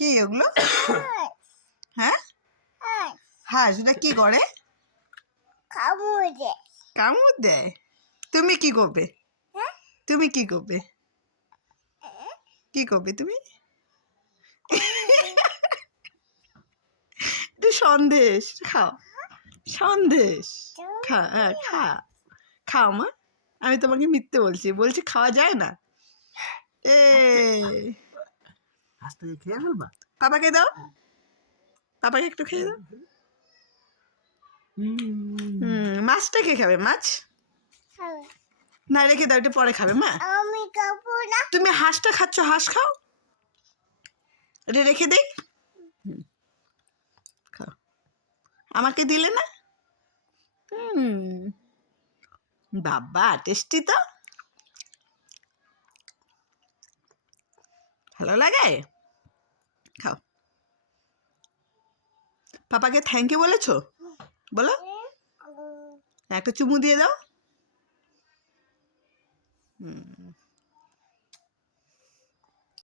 কি ওগুলো? হ্যাঁ, হাঁস ওটা কি করে? কামড় দেয়। তুমি কি করবে? তুমি কি করবে? কি করবে তুমি? একটু সন্দেশ খাও, সন্দেশ খা, হ্যাঁ খা, খাও মা। আমি তোমাকে মিথ্যে বলছি, বলছি খাওয়া যায় না। এ হাঁসটাকে খেয়ে ফেলবা? পাপাকে দাও, পাপাকে একটু খেয়ে দাও। মাছটা কে খাবে? মাছ না, রেখে দাও, একটু পরে খাবে মা। আমি খাবো না। তুমি হাঁসটা খাচ্ছ, হাঁস খাও, এটা রেখে দেই। খাও, আমাকে দিলে না। বাবা টেস্টি তো, ভালো লাগে। খাও, পাপাকে থ্যাংক ইউ বলেছো? বলো, একটা চুমু দিয়ে দাও।